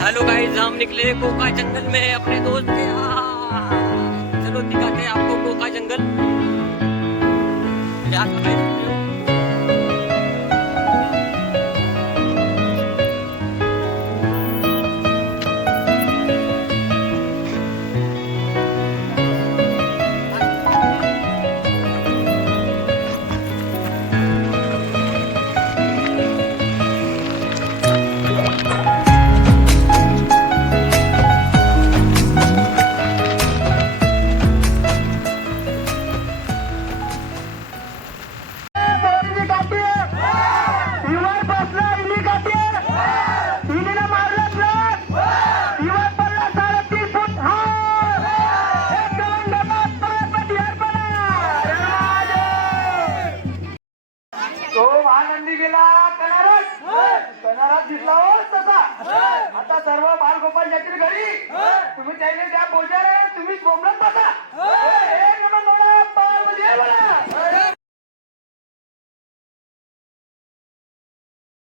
Hello guys, हम निकले Coca जंगल में अपने दोस्त के यहाँ। चलो दिखाते हैं आपको कोका जंगल। क्या कर रहे हो? तो महानंदी गेला कनारात दिसला हो तसा. आता सर्व बालगोपाल जातील घरी. तुम्ही त्याने त्या बोलणार तुम्ही बोंबलत बसा.